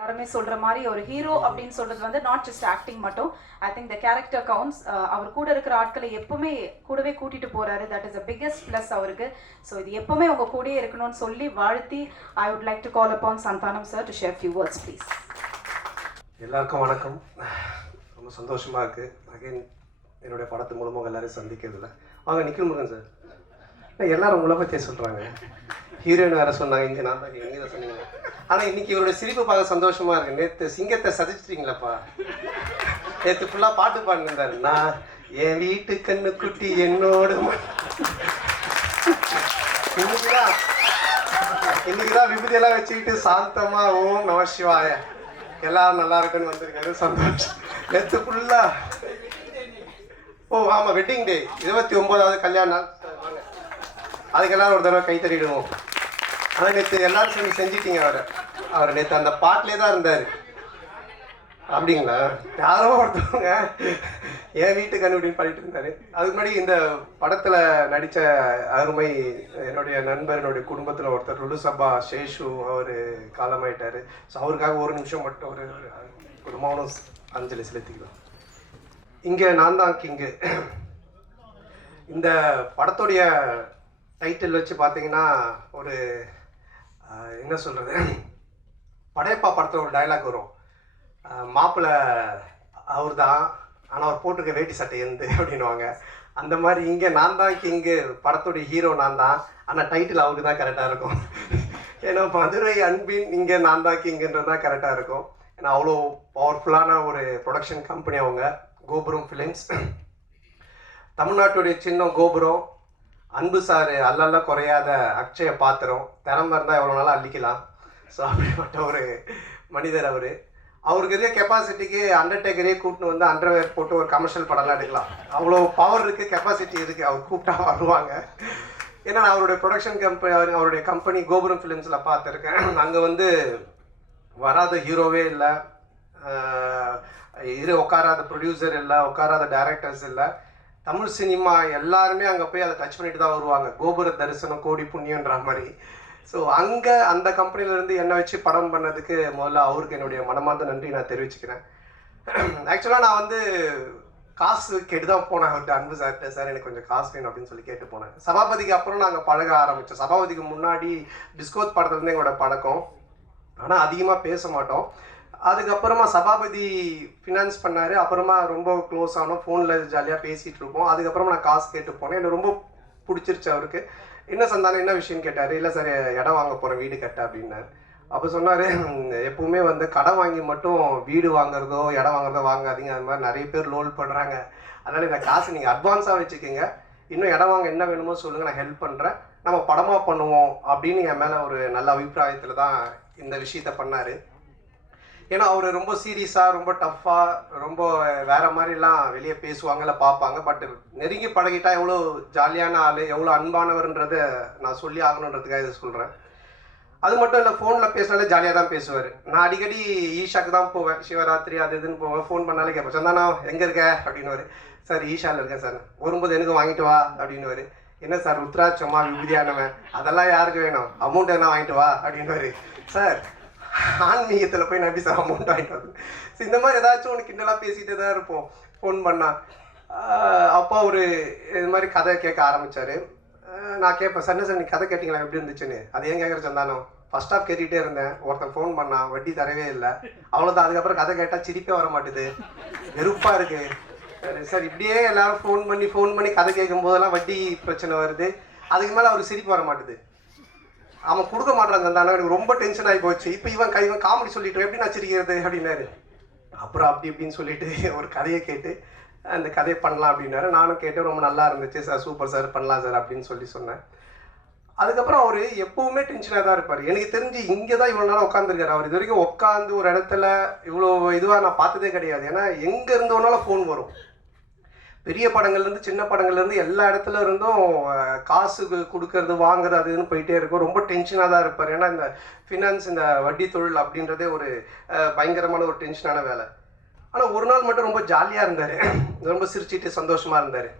எல்லாருமே சொல்ற மாதிரி ஒரு ஹீரோ அப்படின்னு சொல்றது வந்து நாட் ஜஸ்ட் ஆக்டிங் மட்டும். I think the character counts. அவர் கூட இருக்கிற ஆட்களை எப்பவுமே கூடவே கூட்டிட்டு போறாரு. That is the biggest plus அவருக்கு. ஸோ இது எப்பவுமே உங்க கூடயே இருக்கணும்னு சொல்லி வாழ்த்தி I would like to call upon Santhanam sir to share few words please. எல்லாருக்கும் வணக்கம். ரொம்ப சந்தோஷமாக இருக்குது. அகைன் என்னுடைய படத்து மூலமாக எல்லாரையும் சந்திக்கிறதுல. வாங்க நிக்கில் முருகன் சார். எல்லாரும் உங்களை பற்றியே சொல்கிறாங்க. ஹீரோயின் வேறு சொன்னாங்க, இங்கே நான் தான் எங்கே தான் சொன்னீங்க. ஆனால் இன்றைக்கி இவருடைய சிரிப்பு பார்க்க சந்தோஷமாக இருக்குது. நேற்று சிங்கத்தை சதிச்சிட்டிங்களாப்பா. நேற்று ஃபுல்லாக பாட்டு பாடினிருந்தார். நான் என் வீட்டு கண்ணு குட்டி என்னோடு இன்னைக்குதான் விபூதியெல்லாம் வச்சுக்கிட்டு சாந்தமா ஓம் நம சிவாய எல்லாரும் நல்லா இருக்குன்னு வந்திருக்காரு. சந்தோஷம். நேற்று ஃபுல்லா ஆமா வெட்டிங் டே 29வது கல்யாண நாள். அதுக்கு எல்லாரும் ஒரு தடவை கை தட்டிடுவோம். ஆனால் நேற்று எல்லாரும் சேர்ந்து செஞ்சிட்டீங்க. அவர் நேற்று அந்த பாட்டிலே தான் இருந்தார். அப்படிங்களா? யாரோ ஒருத்தவங்க என் வீட்டு கண்டுபிடின்னு பாடிட்டு இருந்தாரு. அதுக்கு முன்னாடி இந்த படத்தில் நடித்த அருமை என்னுடைய நண்பர், என்னுடைய குடும்பத்தில் ஒருத்தர் ருலுசபா சேஷு, அவர் காலமாயிட்டார். ஸோ அவருக்காக ஒரு நிமிஷம் மட்டும் ஒரு மௌனம் அஞ்சலி செலுத்திக்கலாம். இங்கே நான் தான் கிங்கு. இந்த படத்துடைய டைட்டில் வச்சு பார்த்தீங்கன்னா ஒரு என்ன சொல்கிறது, படையப்பா படத்தில் ஒரு டைலாக் வரும். மாப்பிள்ளை அவர் தான், ஆனால் அவர் போட்டிருக்க வேட்டி சட்டை எந்த அப்படின்வாங்க. அந்த மாதிரி இங்கே நான் தான் கிங்கு, படத்துடைய ஹீரோ நான் தான், ஆனால் டைட்டில் அவருக்கு தான் கரெக்டாக இருக்கும். ஏன்னா மதுரை அன்பின் இங்கே நான் தான் கிங்குன்றது தான் கரெக்டாக இருக்கும். ஏன்னா அவ்வளோ பவர்ஃபுல்லான ஒரு ப்ரொடக்ஷன் கம்பெனி அவங்க, கோபுரம் ஃபிலிம்ஸ். தமிழ்நாட்டுடைய சின்னம் கோபுரம். அன்பு சார் அல்லல்ல குறையாத அக்ஷய பாத்திரம். திறமை இருந்தால் எவ்வளோ நாளாக அள்ளிக்கலாம். ஸோ அப்படிப்பட்ட ஒரு மனிதர் அவர். அவருக்கு இதே கெப்பாசிட்டிக்கு அண்டர்டேக்கரே கூப்பிட்டு வந்து அண்டர்வேர் போட்டு ஒரு கமர்ஷியல் படம்லாம் எடுக்கலாம். அவ்வளோ பவர் இருக்குது, கெப்பாசிட்டி இருக்குது. அவர் கூப்பிட்டா வருவாங்க. ஏன்னா நான் அவருடைய ப்ரொடக்ஷன் கம்பெனி, அவருடைய கம்பெனி கோபுரம் ஃபிலிம்ஸில் பார்த்துருக்கேன். அங்கே வந்து வராத ஹீரோவே இல்லை, உட்காராத ப்ரொடியூசர் இல்லை, உட்காராத டைரக்டர்ஸ் இல்லை. தமிழ் சினிமா எல்லாருமே அங்கே போய் அதை டச் பண்ணிட்டு தான் வருவாங்க. கோபுர தரிசனம் கோடி புண்ணியன்ற மாதிரி. ஸோ அங்கே அந்த கம்பெனிலேருந்து என்னை வச்சு படம் பண்ணதுக்கு முதல்ல அவருக்கு என்னுடைய மனமார்ந்த நன்றி நான் தெரிவிச்சுக்கிறேன். ஆக்சுவலாக நான் வந்து காசு கேட்டு தான் போனேன் அவர்கிட்ட, அன்பு சார்கிட்ட. சார் எனக்கு கொஞ்சம் காசு வேணும் அப்படின்னு சொல்லி கேட்டு போனேன். சபாபதிக்கு அப்புறம் நாங்கள் பழக ஆரம்பித்தோம். சபாபதிக்கு முன்னாடி டிஸ்கோத் படத்துலேருந்து எங்களோட பழக்கம். ஆனால் அதிகமாக பேச மாட்டோம். அதுக்கப்புறமா சபாபதி ஃபினான்ஸ் பண்ணார். அப்புறமா ரொம்ப க்ளோஸ் ஆனோம், ஃபோனில் ஜாலியாக பேசிகிட்டு இருப்போம். அதுக்கப்புறமா நான் காசு கேட்டு போனேன். எனக்கு ரொம்ப பிடிச்சிருச்சு அவருக்கு. என்ன சந்தானம் என்ன விஷயம்னு கேட்டார். இல்லை சார் இடம் வாங்க போகிறேன், வீடு கட்ட அப்படின்னாரு. அப்போ சொன்னார், எப்பவுமே வந்து கடன் வாங்கி மட்டும் வீடு வாங்குறதோ இடம் வாங்குறதோ வாங்காதீங்க. அது மாதிரி நிறைய பேர் லோன் பண்ணுறாங்க. அதனால் இந்த காசு நீங்கள் அட்வான்ஸாக வச்சுக்கோங்க, இன்னும் இடம் வாங்க என்ன வேணுமோ சொல்லுங்கள், நான் ஹெல்ப் பண்ணுறேன், நம்ம படமாக பண்ணுவோம் அப்படின்னு என் மேலே ஒரு நல்ல அபிப்பிராயத்தில் தான் இந்த விஷயத்த பண்ணார். ஏன்னா அவர் ரொம்ப சீரியஸாக, ரொம்ப டஃப்பாக, ரொம்ப வேறு மாதிரிலாம் வெளியே பேசுவாங்கல்ல, பார்ப்பாங்க. பட் நெருங்கி பழகிட்டா எவ்வளோ ஜாலியான ஆள், எவ்வளோ அன்பானவர்ன்றதை நான் சொல்லி ஆகணுன்றதுக்காக இதை சொல்கிறேன். அது மட்டும் இல்லை, ஃபோனில் பேசினாலே ஜாலியாக தான் பேசுவார். நான் அடிக்கடி ஈஷாக்கு தான் போவேன், சிவராத்திரி அது இதுன்னு போவேன். ஃபோன் பண்ணாலே கேட்பேன், சந்தானா எங்கே இருக்க அப்படின்னுவார். சார் ஈஷாவில் இருக்கேன் சார், வரும்போது எனக்கு வாங்கிட்டு வா அப்படின்னுவார். என்ன சார் ருத்ராட்சமா விபூதியானவன், அதெல்லாம் யாருக்கு வேணும், அமௌண்ட் என்ன வாங்கிட்டு வா அப்படின்னுவார். சார் ஆன்மீகத்தில் போய் நான் எப்படி சார் அமௌண்ட் வாங்கிட்டு வந்து. ஸோ இந்த மாதிரி ஏதாச்சும் ஒன்று கிண்டலாக பேசிகிட்டே தான் இருப்போம் ஃபோன் பண்ணால். அப்போ ஒரு இது மாதிரி கதை கேட்க ஆரம்பித்தார். நான் கேட்பேன், சார் என்ன சார் நீ கதை கேட்டிங்களா, எப்படி இருந்துச்சுன்னு. அது ஏன் கேட்குற சந்தானம், ஃபர்ஸ்ட் ஆஃப் கேட்டுகிட்டே இருந்தேன், ஒருத்தன் ஃபோன் பண்ணான், வட்டி தரவே இல்லை, அவ்வளோதான். அதுக்கப்புறம் கதை கேட்டால் சிரிப்பே வர மாட்டுது, வெறுப்பாக இருக்குது. சார் இப்படியே எல்லோரும் ஃபோன் பண்ணி கதை கேட்கும் போதெல்லாம் வட்டி பிரச்சனை வருது, அதுக்கு மேலே அவருக்கு சிரிப்பு வர மாட்டுது. அவன் கொடுக்க மாட்டான் சந்தானம், எனக்கு ரொம்ப டென்ஷன் ஆகி போச்சு. இப்போ இவன் காமெடி சொல்லிட்டு எப்படி நான் சிரிக்கிறது அப்படின்னாரு. அப்புறம் அப்படி இப்படின்னு சொல்லிட்டு ஒரு கதையை கேட்டு அந்த கதையை பண்ணலாம் அப்படின்னாரு. நானும் கேட்டேன், ரொம்ப நல்லா இருந்துச்சு சார், சூப்பர் சார், பண்ணலாம் சார் அப்படின்னு சொன்னேன். அதுக்கப்புறம் அவர் எப்பவுமே டென்ஷனாக தான் இருப்பார். எனக்கு தெரிஞ்சு இங்கே தான் இவ்வளோ நேரம் உட்காந்துருக்காரு. அவர் இது வரைக்கும் உட்காந்து ஒரு இடத்துல இவ்வளோ இதுவாக நான் பார்த்ததே கிடையாது. ஏன்னா எங்கே இருந்தோனாலும் ஃபோன் வரும். பெரிய படங்கள்லேருந்து சின்ன படங்கள்லேருந்து எல்லா இடத்துல இருந்தும் காசு கொடுக்கறது வாங்குறது அதுன்னு போயிட்டே இருக்கும். ரொம்ப டென்ஷனாக தான் இருப்பார். ஏன்னா இந்த ஃபினான்ஸ், இந்த வட்டி தொழில் அப்படின்றதே ஒரு பயங்கரமான ஒரு டென்ஷனான வேலை. ஆனால் ஒரு நாள் மட்டும் ரொம்ப ஜாலியாக இருந்தார், ரொம்ப சிரிச்சிட்டு சந்தோஷமாக இருந்தார்.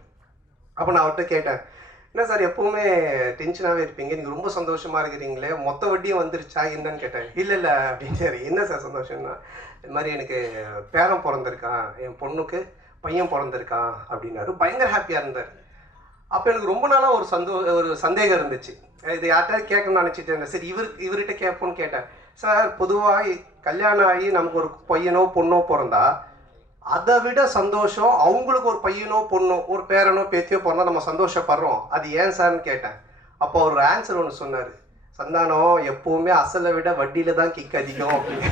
அப்போ நான் அவர்கிட்ட கேட்டேன், என்ன சார் எப்போவுமே டென்ஷனாகவே இருப்பீங்க, நீங்கள் ரொம்ப சந்தோஷமாக இருக்கிறீங்களே, மொத்த வட்டியும் வந்துருச்சா என்னன்னு கேட்டேன். இல்லை அப்படின்ட்டு. என்ன சார் சந்தோஷம்னா, இது மாதிரி எனக்கு பேரன் பிறந்திருக்கான், என் பொண்ணுக்கு பையன் பிறந்திருக்கான் அப்படின்னாரு. பயங்கர ஹாப்பியாக இருந்தார். அப்போ எனக்கு ரொம்ப நாளாக ஒரு சந்தேகம் இருந்துச்சு. இது யார்கிட்ட கேட்கணும்னு நினச்சிட்டு இருந்தேன். சரி இவர்கிட்ட கேட்போன்னு கேட்டேன். சார் பொதுவாக கல்யாணம் ஆகி நமக்கு ஒரு பையனோ பொண்ணோ பிறந்தா அதை விட சந்தோஷம் அவங்களுக்கு ஒரு பையனோ பொண்ணோ ஒரு பேரனோ பேத்தியோ பிறந்தா நம்ம சந்தோஷப்படுறோம், அது ஏன் சார்னு கேட்டேன். அப்போ ஒரு ஆன்சர் ஒன்று சொன்னார். சந்தானம், எப்பவுமே அசலை விட வட்டியில தான் கிக் அதிகம் அப்படின்னு.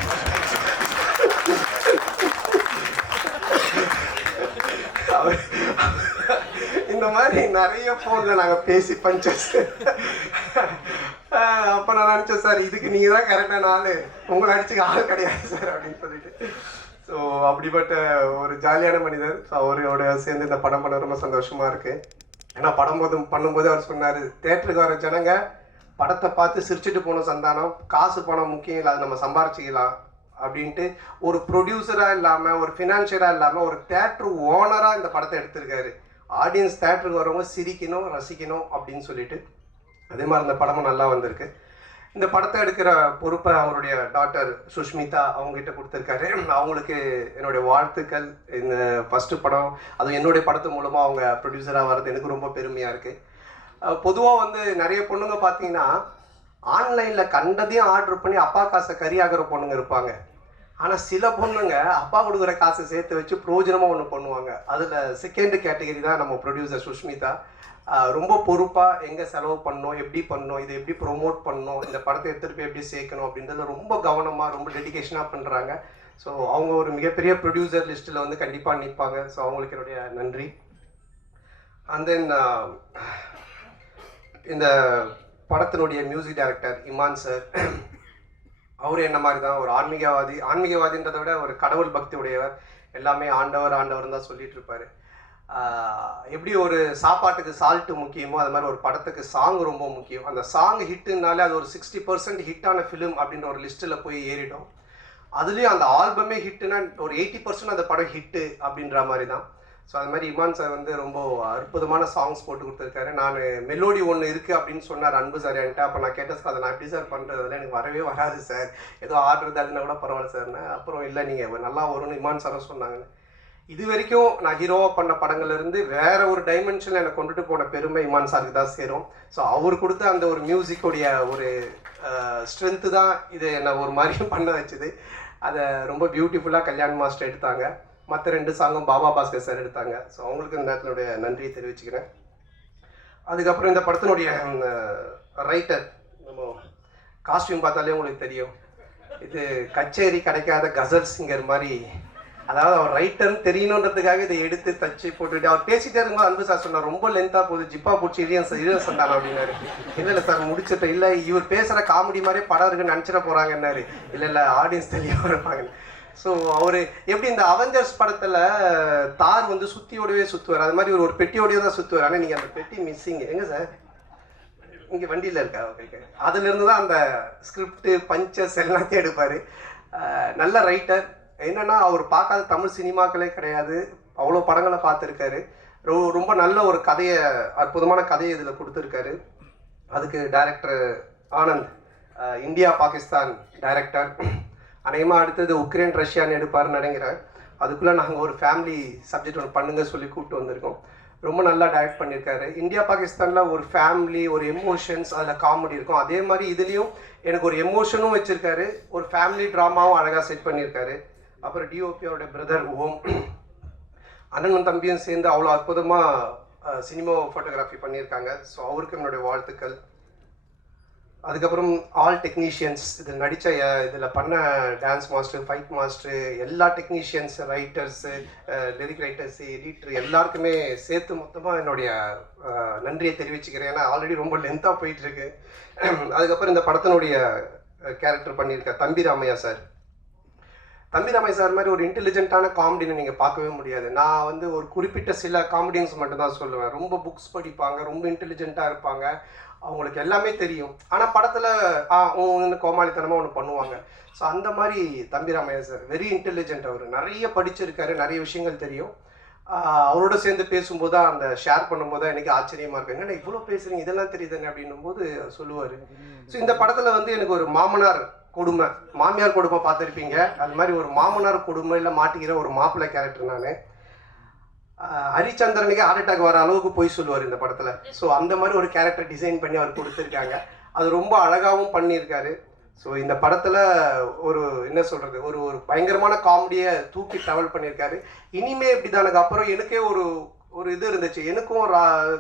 இந்த மாதிரி நிறைய ஃபோனில் நாங்கள் பேசி பஞ்சஸ். அப்போ நான் நினச்சேன், சார் இதுக்கு நீங்கள் தான் கரெக்டான ஆள், உங்களை அடிச்சுக்க ஆள் கிடையாது சார் அப்படின்னு சொல்லிட்டு. ஸோ அப்படிப்பட்ட ஒரு ஜாலியான மனிதர். ஸோ அவரோட சேர்ந்து இந்த படம் பண்ண ரொம்ப சந்தோஷமாக இருக்குது. ஏன்னா பண்ணும்போது அவர் சொன்னார், தேட்டருக்கு வர ஜனங்க படத்தை பார்த்து சிரிச்சுட்டு போகணும் சந்தானம், காசு பணம் முக்கியம் இல்லை, அதை நம்ம சம்பாரிச்சிக்கலாம் அப்படின்ட்டு. ஒரு ப்ரொடியூசராக இல்லாமல், ஒரு ஃபினான்ஷியராக இல்லாமல், ஒரு தேட்டர் ஓனராக இந்த படத்தை எடுத்திருக்காரு. ஆடியன்ஸ் தேட்டருக்கு வரவங்க சிரிக்கணும், ரசிக்கணும் அப்படின்னு சொல்லிட்டு. அதே மாதிரி இந்த படமும் நல்லா வந்திருக்கு. இந்த படத்தை எடுக்கிற பொறுப்பை அவருடைய டாக்டர் சுஷ்மிதா அவங்ககிட்ட கொடுத்துருக்காரு. அவங்களுக்கு என்னுடைய வாழ்த்துக்கள். இந்த ஃபஸ்ட்டு படம், அதுவும் என்னுடைய படத்து மூலமாக அவங்க ப்ரொடியூசராக வர்றது எனக்கு ரொம்ப பெருமையாக இருக்குது. பொதுவாக நிறைய பொண்ணுங்க பார்த்தீங்கன்னா ஆன்லைனில் கண்டதையும் ஆர்டர் பண்ணி அப்பா காசை கறியாகிற பொண்ணுங்க இருப்பாங்க. ஆனால் சில பொண்ணுங்க அப்பா கொடுக்குற காசை சேர்த்து வச்சு பிரயோஜனமாக ஒன்று பண்ணுவாங்க. அதில் செகண்ட் கேட்டகரி தான் நம்ம ப்ரொடியூசர் சுஷ்மிதா. ரொம்ப பொறுப்பாக எங்கே செலவு பண்ணணும், எப்படி பண்ணணும், இதை எப்படி ப்ரொமோட் பண்ணணும், இந்த படத்தை எடுத்துகிட்டு போய் எப்படி சேர்க்கணும் அப்படின்றத ரொம்ப கவனமாக ரொம்ப டெடிகேஷனாக பண்ணுறாங்க. ஸோ அவங்க ஒரு மிகப்பெரிய ப்ரொடியூசர் லிஸ்ட்டில் கண்டிப்பாக நிற்பாங்க. ஸோ அவங்களுக்கு என்னுடைய நன்றி. அண்ட் தென் இந்த படத்தினுடைய மியூசிக் டைரக்டர் இமான் சார், அவர் என்ன மாதிரி தான் ஒரு ஆன்மீகவாதின்றதை விட ஒரு கடவுள் பக்தி உடையவர். எல்லாமே ஆண்டவர் தான் சொல்லிட்டு இருப்பார். எப்படி ஒரு சாப்பாட்டுக்கு சால்ட்டு முக்கியமோ அது மாதிரி ஒரு படத்துக்கு சாங் ரொம்ப முக்கியம். அந்த சாங் ஹிட்டுனாலே அது ஒரு 60% ஹிட்டான ஃபிலிம் அப்படின்ற ஒரு லிஸ்ட்டில் போய் ஏறிடும். அதுலேயும் அந்த ஆல்பமே ஹிட்டுனா ஒரு 80% அந்த படம் ஹிட்டு அப்படின்ற மாதிரி தான். ஸோ அது மாதிரி இமான் சார் ரொம்ப அற்புதமான சாங்ஸ் போட்டு கொடுத்துருக்காரு. நான் மெலோடி ஒன்று இருக்குது அப்படின்னு சொன்னார் அன்பு சார் என்கிட்ட. அப்போ நான் கேட்டேன், சார் அதை நான் எப்படி சார் பண்ணுறதுல எனக்கு வரவே வராது சார், ஏதோ ஆர்டர் தாதுன்னா கூட பரவாயில்ல சார்னு. அப்புறம் இல்லை நீங்கள் நல்லா வரும்னு இமான் சாரும் சொன்னாங்க. இது வரைக்கும் நான் ஹீரோவாக பண்ண படங்கள்லேருந்து வேற ஒரு டைமென்ஷனில் என்னை கொண்டுட்டு போன பெருமை இமான் சாருக்கு தான் சேரும். ஸோ அவர் கொடுத்த அந்த ஒரு மியூசிக்குடைய ஒரு ஸ்ட்ரென்த்து தான் இதை என்னை ஒரு மாதிரியும் பண்ண வச்சுது. அதை ரொம்ப பியூட்டிஃபுல்லாக கல்யாண் மாஸ்டர் எடுத்தாங்க. மற்ற 2 சாங்கும் பாபா பாஸ்கர் சார் எடுத்தாங்க. ஸோ அவங்களுக்கு இந்த நேரத்தினுடைய நன்றியை தெரிவிச்சுக்கிறேன். அதுக்கப்புறம் இந்த படத்தினுடைய ரைட்டர், நம்ம காஸ்டியூம் பார்த்தாலே உங்களுக்கு தெரியும், இது கச்சேரி கிடைக்காத கசல் சிங்கர் மாதிரி. அதாவது அவர் ரைட்டர்னு தெரியணுன்றதுக்காக இதை எடுத்து தச்சு போட்டுட்டு அவர் பேசிட்டே இருக்கும்போது அன்பு சார் சொன்னார், ரொம்ப லென்த்தாக போகுது, ஜிப்பா பூச்சி இழியன் சொன்னார் அப்படின்னாரு. இல்லை சார் முடிச்சுட்டேன். இல்லை இவர் பேசுகிற காமெடி மாதிரியே படம் இருக்குன்னு நினச்சிட போகிறாங்கன்னாரு. இல்லை ஆடியன்ஸ் தெளிவாக இருப்பாங்க. ஸோ அவர் எப்படி இந்த அவெஞ்சர்ஸ் படத்தில் தார் சுற்றியோடவே சுற்றுவார், அது மாதிரி ஒரு பெட்டியோடய தான் சுற்றுவார். ஆனால் நீங்கள் அந்த பெட்டி மிஸ்ஸிங் எங்கே சார்? இங்கே வண்டியில் இருக்கா? ஓகே. அதுலேருந்து தான் அந்த ஸ்கிரிப்டு பஞ்சஸ் எல்லாத்தையும் எடுப்பார். நல்ல ரைட்டர். என்னென்னா அவர் பார்க்காத தமிழ் சினிமாக்களே கிடையாது, அவ்வளோ படங்களை பார்த்துருக்காரு. ரொம்ப நல்ல ஒரு கதையை, அற்புதமான கதையை இதில் கொடுத்துருக்காரு. அதுக்கு director Anand, India Pakistan director. அநேகமாக அடுத்தது உக்ரைன் ரஷ்யான்னு எடுப்பார்னு நினைக்கிறேன். அதுக்குள்ளே நாங்கள் ஒரு ஃபேமிலி சப்ஜெக்ட் ஒன்று பண்ணுங்க சொல்லி கூப்பிட்டு வந்திருக்கோம். ரொம்ப நல்லா டைரக்ட் பண்ணியிருக்காரு. இந்தியா பாகிஸ்தானில் ஒரு ஃபேமிலி, ஒரு எமோஷன்ஸ், அதில் காமெடி இருக்கும். அதே மாதிரி இதுலேயும் எனக்கு ஒரு எமோஷனும் வச்சுருக்காரு, ஒரு ஃபேமிலி ட்ராமாவும் அழகாக செட் பண்ணியிருக்காரு. அப்புறம் டிஓபியோட பிரதர் ஓம், அண்ணனும் தம்பியும் சேர்ந்து அவ்வளோ அற்புதமாக சினிமா ஃபோட்டோகிராஃபி பண்ணியிருக்காங்க. ஸோ அவருக்கு என்னுடைய வாழ்த்துக்கள். அதுக்கப்புறம் ஆல் டெக்னீஷியன்ஸ், இதில் நடித்த இதில் பண்ண டான்ஸ் மாஸ்டர், ஃபைட் மாஸ்டர், எல்லா technicians, writers, lyric writers, editor எல்லாருக்குமே சேர்த்து மொத்தமாக என்னுடைய நன்றியை தெரிவிச்சுக்கிறேன். ஏன்னா ஆல்ரெடி ரொம்ப லென்த்தாக போயிட்டுருக்கு. அதுக்கப்புறம் இந்த படத்தினுடைய கேரக்டர் பண்ணியிருக்க தம்பி ராமையா சார், தம்பி ரமேஷ் சார் மாதிரி ஒரு இன்டெலிஜென்ட்டான காமெடின்னு நீங்கள் பார்க்கவே முடியாது. நான் வந்து ஒரு குறிப்பிட்ட சில காமெடியன்ஸ் மட்டும் தான் சொல்லுவேன். ரொம்ப புக்ஸ் படிப்பாங்க, ரொம்ப இன்டெலிஜென்ட்டாக இருப்பாங்க, அவங்களுக்கு எல்லாமே தெரியும். ஆனால் படத்தில் கோமாளித்தனமாக ஒன்று பண்ணுவாங்க. ஸோ அந்த மாதிரி தம்பி ராமையா சார் வெரி இன்டெலிஜென்ட். அவர் நிறைய படிச்சிருக்காரு, நிறைய விஷயங்கள் தெரியும். அவரோட சேர்ந்து பேசும்போது தான் அந்த ஷேர் பண்ணும்போது தான் எனக்கு ஆச்சரியமாக இருக்கு. என்னன்னா இவ்வளோ பேசுகிறீங்க, இதெல்லாம் தெரியுதுங்க அப்படின்னும் போது சொல்லுவார். ஸோ இந்த படத்தில் வந்து எனக்கு ஒரு மாமனார் கொடுமை, மாமியார் கொடுமை பார்த்துருப்பீங்க. அது மாதிரி ஒரு மாமனார் கொடுமையில் மாட்டிக்கிற ஒரு மாப்பிள்ளை கேரக்டர் நான். ஹரிச்சந்திரனுக்கு ஹார்ட் அட்டாக் வர அளவுக்கு போய் சொல்லுவார் இந்த படத்தில். ஸோ அந்த மாதிரி ஒரு கேரக்டர் டிசைன் பண்ணி அவர் கொடுத்துருக்காங்க. அது ரொம்ப அழகாகவும் பண்ணியிருக்காரு. ஸோ இந்த படத்தில் ஒரு என்ன சொல்கிறது, ஒரு ஒரு பயங்கரமான காமெடியை தூக்கி ட்ராவல் பண்ணியிருக்காரு. இனிமே இப்படி தானுக்கு அப்புறம் எனக்கே ஒரு இது இருந்துச்சு, எனக்கும்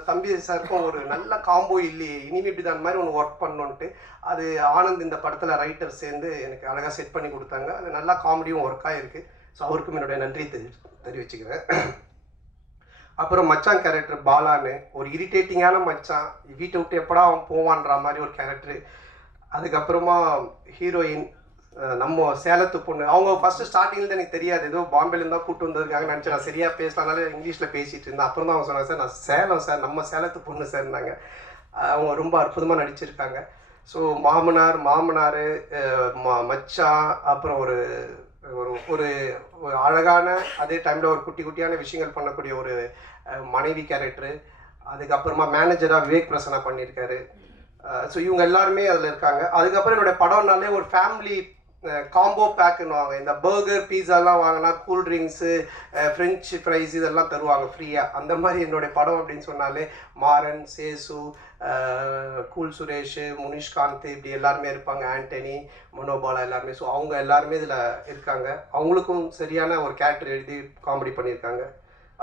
தம்பி சாருக்கும் ஒரு நல்ல காம்போ இல்லையே, இனிமே இப்படி தான் மாதிரி ஒன்று ஒர்க் பண்ணணுன்ட்டு. அது ஆனந்த் இந்த படத்தில் ரைட்டர் சேர்ந்து எனக்கு அழகாக செட் பண்ணி கொடுத்தாங்க. அது நல்லா காமெடியும் ஒர்க் ஆகிருக்கு. ஸோ அவருக்கும் என்னுடைய நன்றி தெரிவிச்சுக்கிறேன். அப்புறம் மச்சான் கேரக்டர் பாலான்னு ஒரு இரிட்டேட்டிங்கான மச்சான், வீட்டை விட்டு எப்படா அவன் போவான்ற மாதிரி ஒரு கேரக்டரு. அதுக்கப்புறமா ஹீரோயின் நம்ம சேலத்து பொண்ணு. அவங்க ஃபஸ்ட்டு ஸ்டார்டிங்கில் எனக்கு தெரியாது, ஏதோ பாம்பேலேருந்து தான் கூப்பிட்டு வந்திருக்காங்க நினச்சி நான் சரியாக பேசலானால இங்கிலீஷில் பேசிகிட்டு இருந்தேன். அப்புறம் தான் அவங்க சொன்னாங்க, சார் நான் சேலம் சார், நம்ம சேலத்து பொண்ணு சார்னாங்க. அவங்க ரொம்ப அற்புதமாக நடிச்சிருக்காங்க. ஸோ மாமனார் மச்சான், அப்புறம் ஒரு ஒரு அழகான அதே டைமில் ஒரு குட்டி குட்டியான விஷயங்கள் பண்ணக்கூடிய ஒரு மனைவி கேரக்டரு. அதுக்கப்புறமா மேனேஜராக விவேக் பிரசன்னா பண்ணியிருக்காரு. ஸோ இவங்க எல்லாருமே அதில் இருக்காங்க. அதுக்கப்புறம் என்னுடைய படம்னாலே ஒரு ஃபேமிலி காம்போ பேக்குன்னுவாங்க. இந்த பர்கர் பீஸாலாம் வாங்கினா கூல்ட்ரிங்க்ஸு ஃப்ரெஞ்சு ஃப்ரைஸ் இதெல்லாம் தருவாங்க ஃப்ரீயாக. அந்த மாதிரி என்னுடைய படம் அப்படின்னு சொன்னாலே மாறன், சேசு, கூல் சுரேஷ், முனிஷ்காந்த் இப்படி எல்லாருமே இருப்பாங்க, ஆண்டனி, மனோபாலா எல்லாருமே. ஸோ அவங்க எல்லாருமே இதில் இருக்காங்க. அவங்களுக்கும் சரியான ஒரு கேரக்டர் எழுதி காமெடி பண்ணியிருக்காங்க.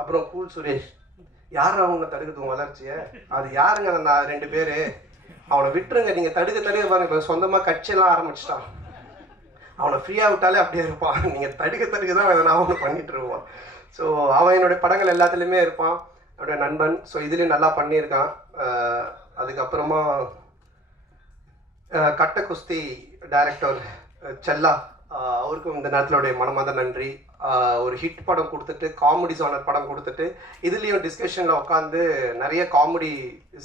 அப்புறம் கூல் சுரேஷ் யார் அவங்க தடுக்குது வளர்ச்சியை, அது யாருங்க நான் 2 பேர், அவனை விட்டுருங்க, நீங்கள் தடுக்க பாருங்க. இப்போ சொந்தமாக கட்சியெல்லாம் ஆரம்பிச்சிட்டான். அவனை ஃப்ரீயாக விட்டாலே அப்படியே இருப்பான், நீங்கள் தடுக்க தான் எதனா அவனை பண்ணிட்டு இருப்பான். ஸோ அவன் என்னுடைய படங்கள் எல்லாத்துலேயுமே இருப்பான், என்னுடைய நண்பன். ஸோ இதுலேயும் நல்லா பண்ணியிருக்கான். அதுக்கப்புறமா கட்ட குஸ்தி டைரக்டர் செல்லா, அவருக்கும் இந்த நேரத்திலுடைய மனமார்ந்த நன்றி. ஒரு ஹிட் படம் கொடுத்துட்டு, காமெடி ஜானர் படம் கொடுத்துட்டு, இதுலேயும் டிஸ்கஷனில் உட்காந்து நிறைய காமெடி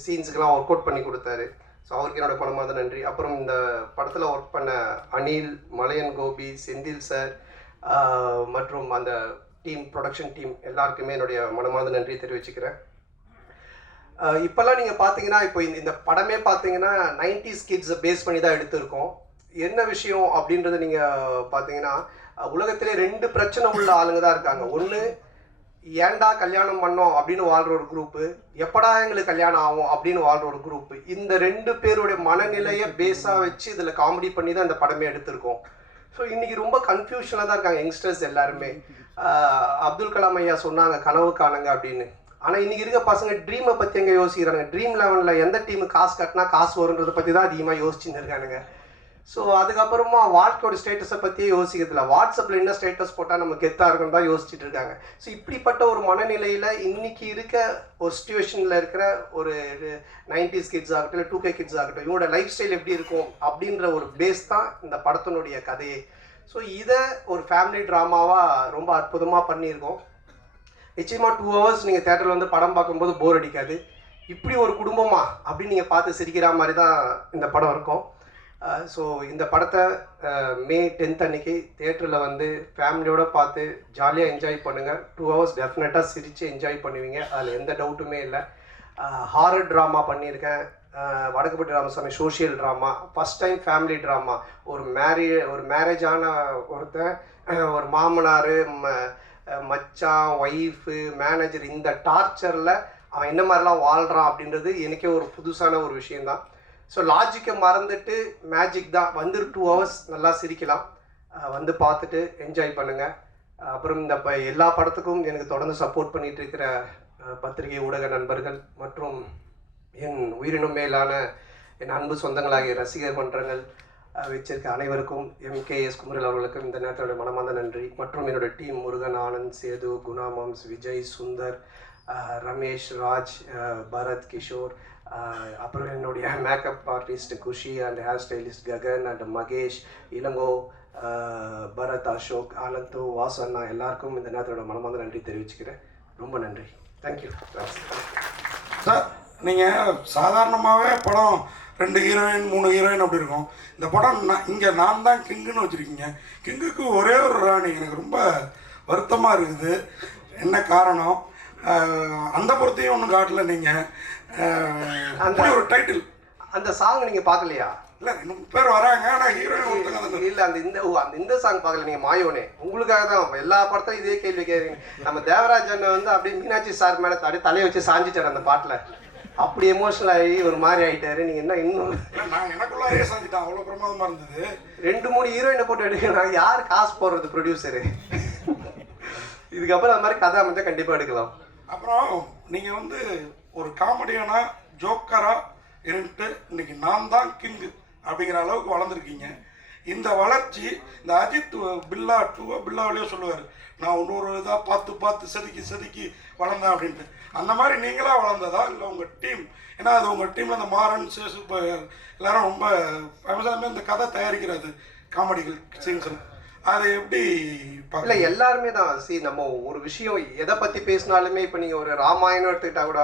சீன்ஸுக்கெல்லாம் ஒர்க் அவுட் பண்ணி கொடுத்தாரு. ஸோ அவருக்கு என்னோட மனமார்ந்த நன்றி. அப்புறம் இந்த படத்தில் ஒர்க் பண்ண அனில், மலையன் கோபி, செந்தில் சார் மற்றும் அந்த டீம், ப்ரொடக்ஷன் டீம் எல்லாருக்குமே என்னுடைய மனமார்ந்த நன்றி தெரிவிச்சுக்கிறேன். இப்போல்லாம் நீங்கள் பார்த்தீங்கன்னா, இப்போ இந்த படமே பார்த்தீங்கன்னா 90s கிட்ஸை பேஸ் பண்ணி தான் எடுத்திருக்கோம். என்ன விஷயம் அப்படின்றத நீங்கள் பார்த்தீங்கன்னா, உலகத்திலே 2 பிரச்சனை உள்ள ஆளுங்க தான் இருக்காங்க. ஒன்று, ஏன்டா கல்யாணம் பண்ணோம் அப்படின்னு வாழ்கிற ஒரு குரூப்பு, எப்படா எங்களுக்கு கல்யாணம் ஆகும் அப்படின்னு வாழ்கிற ஒரு குரூப்பு. இந்த 2 பேருடைய மனநிலையை பேஸாக வச்சு இதில் காமெடி பண்ணி தான் இந்த படமே எடுத்திருக்கோம். ஸோ இன்றைக்கி ரொம்ப கன்ஃபியூஷனாக தான் இருக்காங்க யங்ஸ்டர்ஸ் எல்லாருமே. அப்துல் கலாம் ஐயா சொன்னாங்க கனவு காணுங்க அப்படின்னு. ஆனால் இன்றைக்கி இருக்க பசங்க ட்ரீமை பற்றி எங்கே யோசிக்கிறாங்க? ட்ரீம் லெவனில் எந்த டீமு காசு கட்டினா காசு வருன்றதை பற்றி தான் அதிகமாக யோசிச்சுன்னு இருக்கானுங்க. ஸோ அதுக்கப்புறமா வாழ்க்கையோட ஸ்டேட்டஸை பற்றியே யோசிக்கிறதில்ல. வாட்ஸ்அப்பில் என்ன ஸ்டேட்டஸ் போட்டால் நம்ம கெத்தாக இருக்குன்னு தான் யோசிச்சுட்டு இருக்காங்க. ஸோ இப்படிப்பட்ட ஒரு மனநிலையில் இன்றைக்கி இருக்க ஒரு சுச்சுவேஷனில் இருக்கிற ஒரு 90s கிட்ஸ் ஆகட்டும், இல்லை 2K கிட்ஸ் ஆகட்டும், இவங்களோட லைஃப் ஸ்டைல் எப்படி இருக்கும் அப்படின்ற ஒரு பேஸ் தான் இந்த படத்தினுடைய கதையே. ஸோ இதை ஒரு ஃபேமிலி ட்ராமாவாக ரொம்ப அற்புதமாக பண்ணியிருக்கோம். நிச்சயமாக 2 ஹவர்ஸ் நீங்கள் தேட்டரில் வந்து படம் பார்க்கும்போது போர் அடிக்காது. இப்படி ஒரு குடும்பமா அப்படின்னு நீங்கள் பார்த்து சிரிக்கிற மாதிரி தான் இந்த படம் இருக்கும். ஸோ இந்த படத்தை May 10th அன்றைக்கி தேட்டரில் வந்து ஃபேமிலியோடு பார்த்து ஜாலியாக என்ஜாய் பண்ணுங்கள். 2 ஹவர்ஸ் டெஃபினட்டாக சிரித்து என்ஜாய் பண்ணுவீங்க, அதில் எந்த டவுட்டுமே இல்லை. ஹாரர் ட்ராமா பண்ணியிருக்கேன், Vadakkupatti Ramasamy social drama, first time family drama. ஒரு மேரேஜான ஒருத்தன், ஒரு மாமனார், மச்சான், ஒய்ஃபு, மேனேஜர், இந்த டார்ச்சரில் அவன் என்ன மாதிரிலாம் வாழ்கிறான் அப்படின்றது எனக்கே ஒரு புதுசான ஒரு விஷயந்தான். ஸோ லாஜிக்கை மறந்துட்டு மேஜிக் தான். வந்து 2 ஹவர்ஸ் நல்லா சிரிக்கலாம், வந்து பார்த்துட்டு என்ஜாய் பண்ணுங்கள். அப்புறம் இந்த எல்லா படத்துக்கும் எனக்கு தொடர்ந்து சப்போர்ட் பண்ணிகிட்டு இருக்கிற பத்திரிகை ஊடக நண்பர்கள் மற்றும் என் உயிரினும் மேலான என் அன்பு சொந்தங்களாகிய ரசிகர் மன்றங்கள் வச்சிருக்க அனைவருக்கும், MKS குமரல் அவர்களுக்கும் இந்த நேரத்தோட மனமார்ந்த நன்றி. மற்றும் என்னோடய டீம் முருகன், ஆனந்த், சேது, குணா மாம்ஸ், விஜய், சுந்தர், ரமேஷ், ராஜ், பரத், கிஷோர், அப்புறம் என்னுடைய makeup artist Khushi and hair stylist Gagan and Mahesh, Ilango, Bharath, Ashok, Anand, Vasu அண்ணா எல்லாருக்கும் இந்த நேரத்தோட மனமார்ந்த நன்றி தெரிவிச்சுக்கிறேன். ரொம்ப நன்றி. தேங்க்யூ. சார், நீங்கள் சாதாரணமாகவே படம் 2 ஹீரோயின் 3 ஹீரோயின் அப்படி இருக்கும். இந்த படம் இங்கே நான் தான் கிங்குன்னு வச்சுருக்கீங்க. கிங்குக்கு ஒரே ஒரு ராணி. எனக்கு ரொம்ப வருத்தமாக இருக்குது. என்ன காரணம்? அந்த பொறுத்தையும் ஒன்றும் காட்டல நீங்கள். அந்த ஒரு டைட்டில், அந்த சாங் நீங்கள் பார்க்கலையா? இல்லை, 2 பேர் வராங்க, ஆனால் ஹீரோயின் ஒருத்தங்க இல்லை. அந்த சாங் பார்க்கல நீங்கள். மாயோனே உங்களுக்காக தான் எல்லா படத்தையும் இதே கேள்வி கேட்குறீங்க. நம்ம தேவராஜ் அண்ணன் வந்து அப்படியே மீனாட்சி சார் மேலே அப்படியே தலையை வச்சு சாஞ்சிட்டார் அந்த பாட்டில். அப்படி எமோஷனல் ஆகி ஒரு மாதிரி ஆகிட்டாரு. நீங்கள் என்ன இன்னும் நான் எனக்குள்ளாரே சாஞ்சிட்டேன். அவ்வளோ பிரமாதமாக இருந்தது. 2-3 ஹீரோயினை போட்டு எடுக்கலாம். யார் காசு போடுறது? ப்ரொடியூசரு. இதுக்கப்புறம் அது மாதிரி கதை அமைச்சா கண்டிப்பாக எடுக்கலாம். அப்புறம் நீங்கள் வந்து ஒரு காமெடியான ஜோக்கராக இருந்துட்டு இன்னைக்கு நான் தான் கிங்கு அப்படிங்கிற அளவுக்கு வளர்ந்துருக்கீங்க. இந்த வளர்ச்சி இந்த அஜித் பில்லாவிலேயே சொல்லுவார், நான் இன்னொரு இதாக பார்த்து செதுக்கி வளர்ந்தேன் அப்படின்ட்டு. அந்த மாதிரி நீங்களாக வளர்ந்ததா இல்லை உங்கள் டீம்? ஏன்னா அது உங்கள் டீமில் இந்த மாறன், சேசு இப்போ எல்லாரும் ரொம்ப ஃபேமஸாக இந்த கதை தயாரிக்கிறது காமெடிகள் சீன்ஸ். அது எப்படி? இல்லை, எல்லாருமே தான். நம்ம ஒரு விஷயம் எதை பற்றி பேசினாலுமே இப்போ நீங்கள் ஒரு ராமாயணம் எடுத்துக்கிட்டா கூட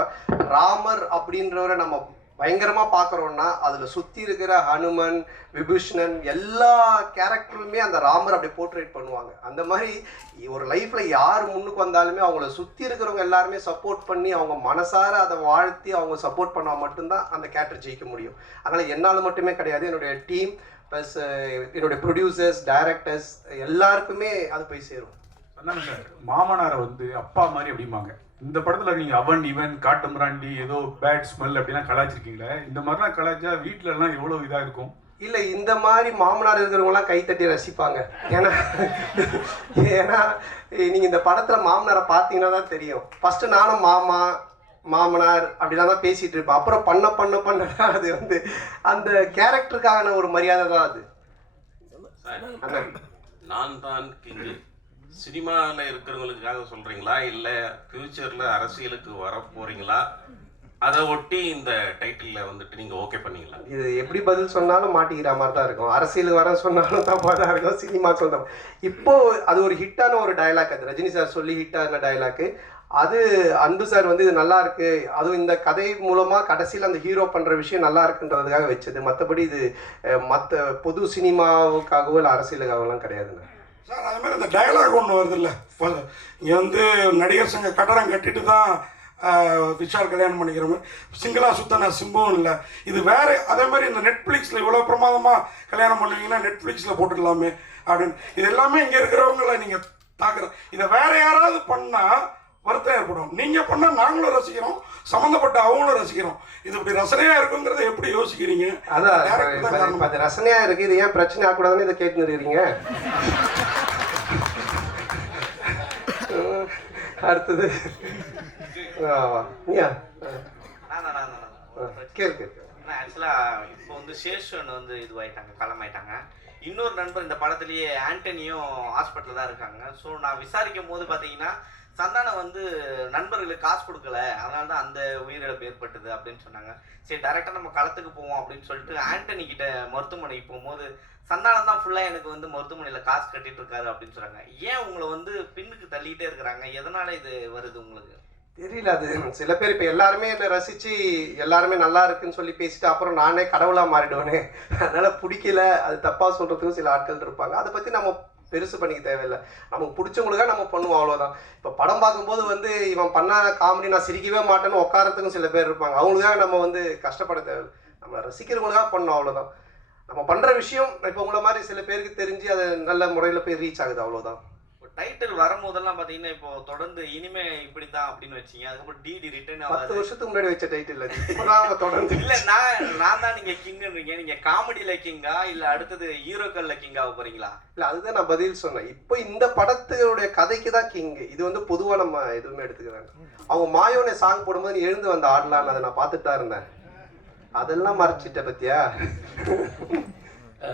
ராமர் அப்படின்றவரை நம்ம பயங்கரமாக பார்க்குறோன்னா அதில் சுற்றி இருக்கிற ஹனுமன், விபீஷணன் எல்லா கேரக்டருமே அந்த ராமர் அப்படி போர்ட்ரேட் பண்ணுவாங்க. அந்த மாதிரி ஒரு லைஃப்பில் யார் முன்னுக்கு வந்தாலுமே அவங்கள சுற்றி இருக்கிறவங்க எல்லாருமே சப்போர்ட் பண்ணி அவங்க மனசார அதை வாழ்த்தி அவங்க சப்போர்ட் பண்ணால் மட்டும்தான் அந்த கேரக்டர் ஜெயிக்க முடியும். அதனால் என்னால் மட்டுமே கிடையாது, என்னுடைய டீம் ப்ளஸ் என்னுடைய ப்ரொடியூசர்ஸ், டைரக்டர்ஸ் எல்லாருக்குமே அது போய் சேரும். சொன்னாங்க சார், மாமனாரை வந்து அப்பா மாதிரி அப்படிம்பாங்க. இந்த படத்தில் நீங்கள் அவன் இவன் காட்டுமிராண்டி ஏதோ பேட் ஸ்மெல் அப்படிலாம் கலாச்சிருக்கீங்களே. இந்த மாதிரிலாம் கலாச்சா வீட்டிலலாம் எவ்வளோ இதாக இருக்கும்? இல்லை, இந்த மாதிரி மாமனார் இருக்கிறவங்களாம் கைத்தட்டி ரசிப்பாங்க. ஏன்னா நீங்கள் இந்த படத்தில் மாமனாரை பார்த்தீங்கன்னா தான் தெரியும். ஃபஸ்ட்டு நானும் மாமனார் அப்படிலாம் தான் பேசிகிட்டு இருப்பேன். அப்புறம் பண்ண அது வந்து அந்த கேரக்டருக்கான ஒரு மரியாதை தான் அது. நான் தான் கிங்கு சினிமாவில் இருக்கிறவங்களுக்காக சொல்கிறீங்களா இல்லை ஃப்யூச்சரில் அரசியலுக்கு வர போகிறீங்களா? அதை ஒட்டி இந்த டைட்டிலில் வந்துட்டு நீங்கள் ஓகே பண்ணீங்களா? இது எப்படி பதில் சொன்னாலும் மாட்டிக்கிற மாதிரி தான் இருக்கும். அரசியலுக்கு வர சொன்னாலும் தப்பாக தான் இருக்கும், சினிமா சொந்தம். இப்போது அது ஒரு ஹிட்டான ஒரு டயலாக். அது ரஜினி சார் சொல்லி ஹிட்டான டயலாக்கு. அது அன்பு சார் வந்து இது நல்லா இருக்கு, அதுவும் இந்த கதை மூலமாக கடைசியில் அந்த ஹீரோ பண்ணுற விஷயம் நல்லா இருக்குன்றதுக்காக வச்சது. மற்றபடி இது மற்ற பொது சினிமாவுக்காகவோ இல்லை அரசியலுக்காகலாம் கிடையாதுங்க சார். அது மாதிரி இந்த டயலாக் ஒன்று வருது இல்லை, இங்கே வந்து நடிகர் சங்க கட்டடம் கட்டிட்டு தான் விஷால் கல்யாணம் பண்ணிக்கிற மாதிரி சிங்கிளாக சுத்தன சிம்பும் இல்லை. இது வேறு. அதே மாதிரி இந்த நெட்ஃப்ளிக்ஸில் இவ்வளோ பிரமாதமாக கல்யாணம் பண்ணுவீங்கன்னா நெட்ஃப்ளிக்ஸில் போட்டுக்கலாமே அப்படின்னு. இது எல்லாமே இங்கே இருக்கிறவங்கள நீங்கள் தாக்குற. இதை வேறு யாராவது பண்ணால் வருத்தம் ஏற்படும். நீங்கள் பண்ணால் நாங்களும் ரசிக்கிறோம், சம்மந்தப்பட்ட அவங்களும் ரசிக்கிறோம். இது இப்படி ரசனையாக இருக்குங்கிறத எப்படி யோசிக்கிறீங்க? அதான் அது ரசனையாக இருக்குது. இது ஏன் பிரச்சனை ஆகக்கூடாதுன்னு இதை கேட்டு இருக்கிறீங்க. அடுத்தது ஆக்சுவலாக இப்போ வந்து சேஷன் வந்து இதுவாயிட்டாங்க, களமாயிட்டாங்க. இன்னொரு நண்பர் இந்த படத்துலேயே ஆண்டனியும் ஹாஸ்பிட்டலில் தான் இருக்காங்க. ஸோ நான் விசாரிக்கும் போது பார்த்தீங்கன்னா சந்தானம் வந்து நண்பர்களுக்கு காசு கொடுக்கல, அதனால தான் அந்த உயிரிழப்பு ஏற்பட்டது அப்படின்னு சொன்னாங்க. சரி, டேரெக்டாக நம்ம களத்துக்கு போவோம் அப்படின்னு சொல்லிட்டு ஆண்டனி கிட்ட மருத்துவமனைக்கு போகும்போது சந்தானம் தான் ஃபுல்லாக எனக்கு வந்து மருத்துவமனையில் காசு கட்டிட்டு இருக்காரு அப்படின்னு சொல்கிறாங்க. ஏன் உங்களை வந்து பின்னுக்கு தள்ளிக்கிட்டே இருக்கிறாங்க? எதனால இது வருது உங்களுக்கு தெரியல. அது சில பேர் இப்போ எல்லாருமே என்னை ரசித்து எல்லாருமே நல்லா இருக்குன்னு சொல்லி பேசிட்டு அப்புறம் நானே கடவுளாக மாறிடுவேனே, அதனால் பிடிக்கல, அது தப்பாக சொல்கிறதுக்கும் சில ஆட்கள் இருப்பாங்க. அதை பற்றி நம்ம பெருசு பண்ணிக்க தேவையில்லை. நமக்கு பிடிச்சவங்களுக்காக நம்ம பண்ணுவோம், அவ்வளோதான். இப்போ படம் பார்க்கும்போது வந்து இவன் பண்ண காமெடி நான் சிரிக்கவே மாட்டேன்னு உட்காரத்துக்கும் சில பேர் இருப்பாங்க. அவங்களுக்காக நம்ம வந்து கஷ்டப்பட தேவையில்லை. நம்மளை ரசிக்கிறவங்களுக்காக பண்ணணும், அவ்வளோதான். நம்ம பண்ணுற விஷயம் இப்போ உங்களை மாதிரி சில பேருக்கு தெரிஞ்சு அது நல்ல முறையில் போய் ரீச் ஆகுது, அவ்வளோதான். டைட்டில் வரும்போதெல்லாம் பார்த்தீங்கன்னா இப்போ தொடர்ந்து இனிமே இப்படி தான் அப்படின்னு வச்சிங்க. அதுக்கப்புறம் டிடி ரிட்டர்ன் 10 வருஷத்துக்கு முன்னாடி வச்ச டைட்டில் அது இப்போதான் தொடர்ந்து. இல்லை, நான் தான் நீங்கள் கிங்குன்றீங்க. நீங்கள் காமெடியில் கிங்கா இல்லை அடுத்தது ஹீரோக்களில் கிங்காக போகிறீங்களா? இல்லை, அதுதான் நான் பதில் சொன்னேன். இப்போ இந்த படத்துடைய கதைக்கு தான் கிங்கு. இது வந்து பொதுவாக நம்ம எதுவுமே எடுத்துக்க வேண்டாம். அவங்க மாயோனே சாங் போடும்போது எழுந்து வந்த ஆடலான்னு அதை நான் பார்த்துட்டு தான் இருந்தேன். அதெல்லாம் மறைச்சிட்ட பத்தியா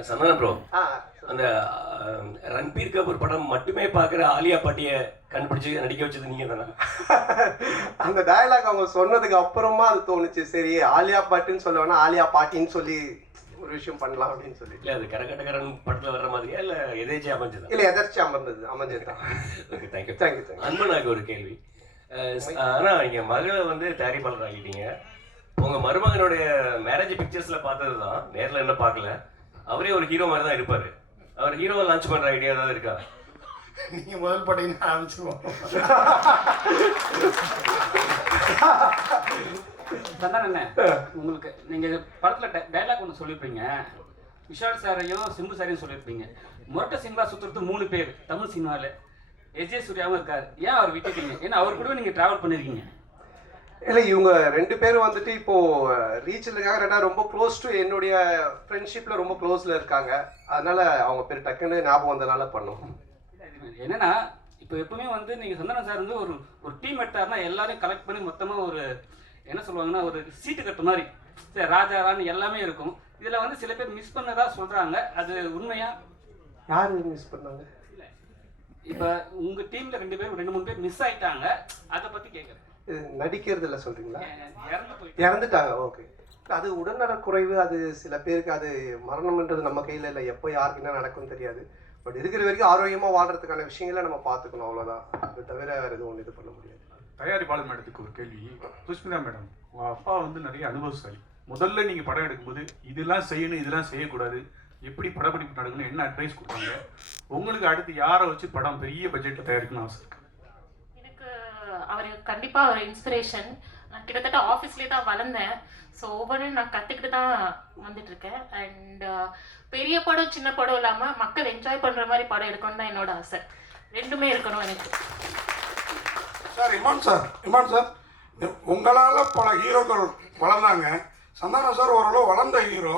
சந்தான ப்ரோ? அந்த ரன்பீர் கபூர் படம் மட்டுமே பார்க்குற ஆலியா பாட்டியை கண்டுபிடிச்சி நடிக்க வச்சது நீங்கள் தானே? அந்த டயலாக் அவங்க சொன்னதுக்கு அப்புறமா அது தோணுச்சு. சரி, ஆலியா பாட்டின்னு சொல்ல வேணா ஆலியா பாட்டின்னு சொல்லி ஒரு விஷயம் பண்ணலாம் அப்படின்னு சொல்லி. இல்லை அது கரகட்டகரன் படத்தில் வர்ற மாதிரியா இல்லை எதேச்சியாக அமைஞ்சதா? இல்லை எதர்ச்சி அமைஞ்சது தான். Okay, thank you. தேங்க்யூ. அன்பனாக்கு ஒரு கேள்வி. ஆனால் நீங்கள் மகளை வந்து தயாரிப்பாளர் ஆகிட்டீங்க. உங்கள் மருமகனுடைய மேரேஜ் பிக்சர்ஸில் பார்த்தது தான், நேரில் என்ன பார்க்கல. அவரே ஒரு ஹீரோ மாதிரி தான் இருப்பார். அவர் ஹீரோவை லான்ச் பண்ணுற ஐடியா ஏதாவது இருக்கா? நீங்கள் முதல் பட்டீங்கன்னா ஆரம்பிச்சிருவோம். சந்தானம் என்ன உங்களுக்கு நீங்கள் படத்தில் டைலாக் ஒன்று சொல்லியிருப்பீங்க, விஷால் சாரையும் சிம்பு சாரையும் சொல்லியிருப்பீங்க. முரட்ட சினிமா சுற்றுறது 3 பேர் தமிழ் சினிமாவில். எஸ்ஜே சூர்யாவும் இருக்கார். ஏன் அவர் விட்டுட்டீங்க? ஏன்னா அவர் கூட நீங்கள் ட்ராவல் பண்ணியிருக்கீங்க. இல்லை இவங்க 2 பேரும் வந்துட்டு இப்போது ரீச்சில் இருக்காங்க. ரெண்டாவது ரொம்ப க்ளோஸ் டு என்னுடைய ஃப்ரெண்ட்ஷிப்பில் ரொம்ப க்ளோஸில் இருக்காங்க. அதனால அவங்க பேர் டக்குன்னு ஞாபகம் வந்தனால பண்ணோம். என்னன்னா இப்போ எப்பவுமே வந்து நீங்கள் சந்தானம் சார் வந்து ஒரு டீம் எடுத்தாருன்னா எல்லாரையும் கலெக்ட் பண்ணி மொத்தமாக ஒரு என்ன சொல்லுவாங்கன்னா ஒரு சீட்டு கட்டு மாதிரி சரி ராஜா ராணி எல்லாமே இருக்கும். இதில் வந்து சில பேர் மிஸ் பண்ணதா சொல்கிறாங்க. அது உண்மையா? யார் மிஸ் பண்ணாங்க? இல்லை இப்போ உங்கள் டீமில் 2 பேர் 2-3 பேர் மிஸ் ஆகிட்டாங்க. அதை பற்றி கேட்குறேன். இது நடிக்கிறது இல்லை சொல்கிறீங்களா? இறந்து போயிட்டு இறந்துட்டாங்க. ஓகே. அது உடல்நலக் குறைவு. அது சில பேருக்கு அது மரணம்ன்றது நம்ம கையில் இல்லை. எப்போ யாருக்கு என்ன நடக்கும்னு தெரியாது. பட் இருக்கிற வரைக்கும் ஆரோக்கியமாக வாழ்கிறதுக்கான விஷயங்களை நம்ம பார்த்துக்கணும், அவ்வளோதான். அது தவிர வேறு எதுவும் ஒன்று இது பண்ண முடியாது. தயாரிப்பாளர் மேடத்துக்கு ஒரு கேள்வி. சுஷ்மிதா மேடம், உங்கள் அப்பா வந்து நிறைய அனுபவசாலி. முதல்ல நீங்கள் படம் எடுக்கும்போது இதெல்லாம் செய்யணும், இதெல்லாம் செய்யக்கூடாது, எப்படி படப்பிடிப்பு நடக்கணும், என்ன அட்வைஸ் கொடுத்தாங்க? உங்களுக்கு அடுத்து யாரை வச்சு படம் பெரிய பட்ஜெட்டில் தயாரிக்கணும்னு ஆசை இருக்கு? எனக்கு அவர் கண்டிப்பாக ஒரு இன்ஸ்பிரேஷன். நான் கிட்டத்தட்ட ஆஃபீஸ்லேயே தான் வளர்ந்தேன். ஸோ ஒவ்வொன்றும் நான் கற்றுக்கிட்டு தான் வந்துட்டுருக்கேன். அண்ட் பெரிய படம் சின்ன படம் இல்லாமல் மக்கள் என்ஜாய் பண்ணுற மாதிரி படம் எடுக்கணும்னு தான் என்னோட ஆசை. 2மே இருக்கணும் எனக்கு. சார் இமான் சார் உங்களால் பல ஹீரோக்கள் வளர்ந்தாங்க. சந்தானம் சார் ஓரளவு வளர்ந்த ஹீரோ.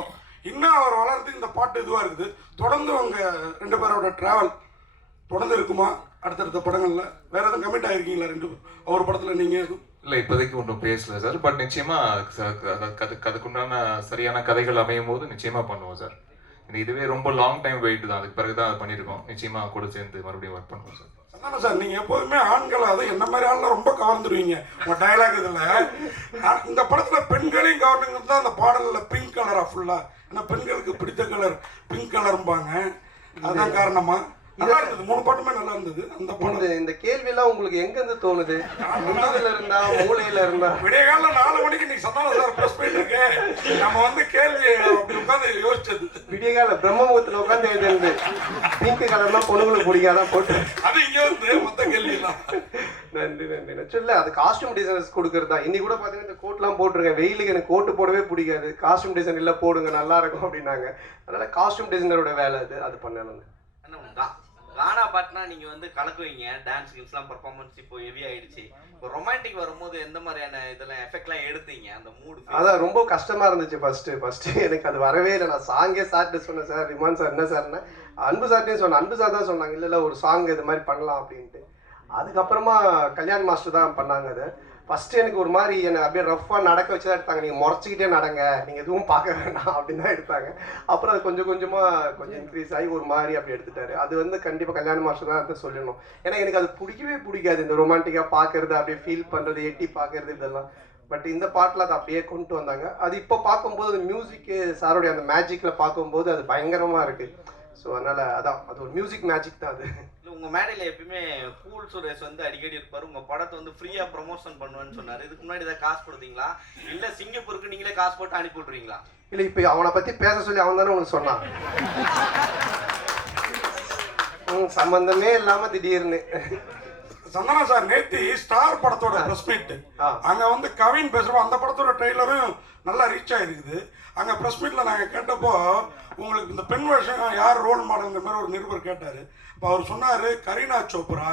இன்னும் அவர் வளர்றது இந்த பாட்டு இதுவாக இருக்குது. தொடர்ந்து உங்கள் 2 பேரோட ட்ராவல் தொடர்ந்து இருக்குமா அடுத்தடுத்த படங்களில்? வேறு எதுவும் கமிட் ஆகிருக்கீங்களா 2 ஒரு படத்தில் நீங்கள்? இல்லை இப்போதைக்கு ஒன்றும் பேசல சார். பட் நிச்சயமாக அதுக்குண்டான சரியான கதைகள் அமையும் போது நிச்சயமாக பண்ணுவோம் சார். இதுவே ரொம்ப லாங் டைம் வெயிட் தான். அதுக்கு பிறகு தான் அது பண்ணியிருக்கோம். நிச்சயமாக கூட சேர்ந்து மறுபடியும் ஒர்க் பண்ணுவோம் சார். சந்தானம் சார் நீங்கள் எப்போதுமே ஆண்களை அது என்ன மாதிரி ஆள்லாம் ரொம்ப கவர்ந்துருவீங்க உங்கள் டைலாக் இதில். இந்த படத்தில் பெண்களையும் கவர்னுங்கிறது தான் அந்த பாடலில் பிங்க் கலராக ஃபுல்லாக. ஏன்னா பெண்களுக்கு பிடித்த கலர் பிங்க் கலரும்பாங்க. அதுதான் காரணமா? நல்லா இருந்தது. 3 பாட்டுமே நல்லா இருந்தது. அந்த பாட்டு இந்த கேள்வியெல்லாம் உங்களுக்கு எங்கேருந்து தோணுது? முன்னாடில இருந்தா மூளையில இருந்தா? விடிய காலைல 4 மணிக்கு நீ சந்தானம் சார் ப்ரெஸ் போயிட்டு இருக்கு. நம்ம வந்து கேள்வி அப்படி உட்காந்து யோசிச்சது. விடிய கால பிரம்ம முகத்தில் உட்காந்து எழுதுறது பிங்க் கலர்லாம் பொண்ணுங்களுக்கு பிடிக்காதான் போட்டு அது இங்கே வந்து மொத்த கேள்விலாம். நன்றி சொல்ல. அது காஸ்டியூம் டிசைனர்ஸ் கொடுக்கறது தான். இன்னைக்கு கூட பார்த்தீங்கன்னா இந்த கோட்லாம் போட்டிருக்கேன். வெயிலுக்கு எனக்கு கோட்டு போடவே பிடிக்காது. காஸ்டியூம் டிசைன் இல்லை போடுங்க நல்லா இருக்கும் அப்படின்னாங்க. அதனால காஸ்டியூம் டிசைனரோட வேலை அது பண்ணணும். கானா பாட்டுனா நீங்கள் வந்து கலக்குவீங்க. டான்ஸ் கின்ஸ்லாம் பர்ஃபார்மன்ஸ் இப்போ ஹெவி ஆகிடுச்சு. இப்போ ரொமான்டிக் வரும்போது எந்த மாதிரியான இதெல்லாம் எஃபெக்ட்லாம் எடுத்தீங்க? அந்த மூடு அதான் ரொம்ப கஷ்டமாக இருந்துச்சு ஃபஸ்ட்டு எனக்கு அது வரவே இல்லை. நான் சாங்கே சார்ட்டு சொன்னேன். சார் ரிமான் சார் என்ன சார்னா அன்பு சார்ட்டே சொன்னேன். அன்பு சார் தான் சொன்னாங்க இல்லை ஒரு சாங் இது மாதிரி பண்ணலாம் அப்படின்ட்டு. அதுக்கப்புறமா கல்யாண் மாஸ்டர் தான் பண்ணாங்க. அது ஃபஸ்ட்டு எனக்கு ஒரு மாதிரி என்னை அப்படியே ரஃப்பாக நடக்க வச்சு தான் எடுத்தாங்க. நீங்கள் முறைச்சிக்கிட்டே நடங்க, நீங்கள் எதுவும் பார்க்க வேண்டாம் அப்படின்னு தான் எடுத்தாங்க. அப்புறம் அது கொஞ்சம் கொஞ்சம் இன்க்ரீஸ் ஆகி ஒரு மாதிரி அப்படி எடுத்துட்டாரு. அது வந்து கண்டிப்பாக கல்யாண மாஸ்டர் தான் அதை சொல்லணும். ஏன்னா எனக்கு அது பிடிக்கவே பிடிக்காது இந்த ரொமான்டிக்காக பார்க்கறது, அப்படியே ஃபீல் பண்ணுறது, எட்டி பார்க்கறது இதெல்லாம். பட் இந்த பாட்டில் அதை அப்படியே கொண்டு வந்தாங்க. அது இப்போ பார்க்கும்போது அந்த மியூசிக்கு சாரோடைய அந்த மேஜிக்கில் பார்க்கும்போது அது பயங்கரமாக இருக்குது. ஸோ அதனால் அது ஒரு மியூசிக் மேஜிக் தான் அது. உங்கள் மேடையில் எப்பயுமே கூல் சுரேஷ் வந்து அடிக்கடி இருப்பார். உங்கள் படத்தை வந்து ஃப்ரீயாக ப்ரமோஷன் பண்ணுவேன்னு சொன்னார். இதுக்கு முன்னாடி ஏதாவது காசு கொடுத்தீங்களா? இல்லை சிங்கப்பூருக்கு நீங்களே காசு போட்டு அனுப்பி விட்றீங்களா? இல்லை இப்போ அவனை பற்றி பேச சொல்லி அவன் தானே உங்களுக்கு சொன்னான். சம்பந்தமே இல்லாமல் திடீர்னு. சந்தானம் சார் நேத்தி ஸ்டார் படத்தோட ப்ரெஸ் மீட் அங்கே வந்து கவின் பேசுகிறோம். அந்த படத்தோட ட்ரெய்லரும் நல்லா ரீச் ஆகிருக்குது. அங்கே ப்ரெஸ் மீட்டில் நாங்கள் கேட்டப்போ உங்களுக்கு இந்த பெண் வேஷம் யார் ரோல் மாடல்ங்கிற மாதிரி ஒரு நிருபர் கேட்டார். இப்போ அவர் சொன்னார் கரீனா சோப்ரா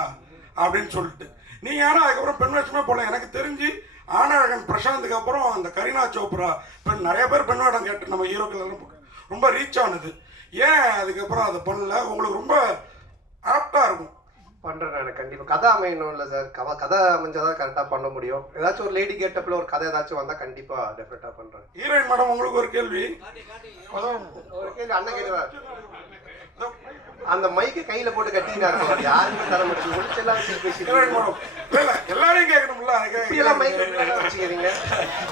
அப்படின்னு சொல்லிட்டு. நீங்கள் ஆனால் அதுக்கப்புறம் பெண் வேஷமே போடல. எனக்கு தெரிஞ்சு ஆனழகன் பிரசாந்துக்கு அப்புறம் அந்த கரீனா சோப்ரா நிறைய பேர் பெண் வேடம் கேட்டு நம்ம ஹீரோக்கள் எல்லாம் ரொம்ப ரீச் ஆனது. ஏன் அதுக்கப்புறம் அதை பண்ணல? உங்களுக்கு ரொம்ப ஆப்டாக இருக்கும். பண்ணுறேன் நான் கண்டிப்பாக. கதை அமையணும் இல்லை சார். கதை அமைஞ்சால் தான் கரெக்டாக பண்ண முடியும். ஏதாச்சும் ஒரு லேடி கேட்டப்பில் ஒரு கதை ஏதாச்சும் வந்தால் கண்டிப்பாக டெஃபினட்டாக பண்ணுறேன். ஹீரோயின் மேடம் உங்களுக்கு ஒரு கேள்வி. ஒரு கேள்வி அண்ணன் கேட்குறாரு. அந்த மைக்கை கையில போட்டு கட்டினாரு, யாருமே தர மாட்டேங்குது. ஒளிச்செல்லாம் வச்சு பேசிட்டு இல்ல எல்லாரையும் கேட்கணும்ல, இப்படியெல்லாம் மைக்கை வச்சுக்கிறீங்க.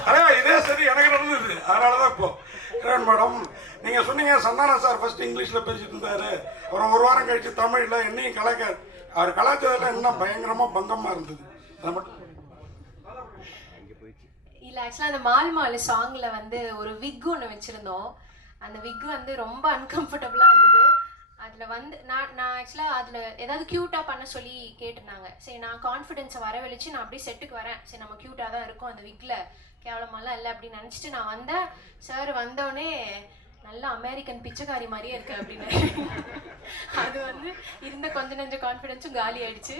அதான் இதே சரி எனக்கு நடந்தது. அதனாலதான் இப்போ கிரண் மேடம் நீங்க சொன்னீங்க சந்தானா சார் ஃபர்ஸ்ட் இங்கிலீஷ்ல பேசிட்டு இருந்தாரு, அப்புறம் ஒரு வாரம் கழிச்சு தமிழ்ல என்னையும் கலாய்க்க, அவர் கலாச்சாரத்துல என்ன பயங்கரமா பங்கமா இருந்தது. அதை மட்டும் இல்லை ஆக்சுவலாக அந்த மால் மால் சாங்கில் வந்து ஒரு விக் ஒன்று வச்சுருந்தோம். அந்த விக் வந்து ரொம்ப அன்கம்ஃபர்டபுளாக இருந்தது. அதில் வந்து நான் ஆக்சுவலாக அதில் ஏதாவது க்யூட்டாக பண்ண சொல்லி கேட்டிருந்தாங்க. சரி நான் கான்ஃபிடென்ஸை வரவழைச்சு நான் அப்படியே செட்டுக்கு வரேன், சரி நம்ம க்யூட்டாக தான் இருக்கும் அந்த விக்கில், கேவலமாலாம் இல்லை அப்படின்னு நினச்சிட்டு நான் வந்தேன். சார் வந்தோடனே நல்லா அமெரிக்கன் பிச்சைக்காரி மாதிரியே இருக்கு அப்படின்னு. அது வந்து இருந்த கொஞ்சம் நெஞ்ச கான்ஃபிடென்ஸும் காலி ஆயிடுச்சு.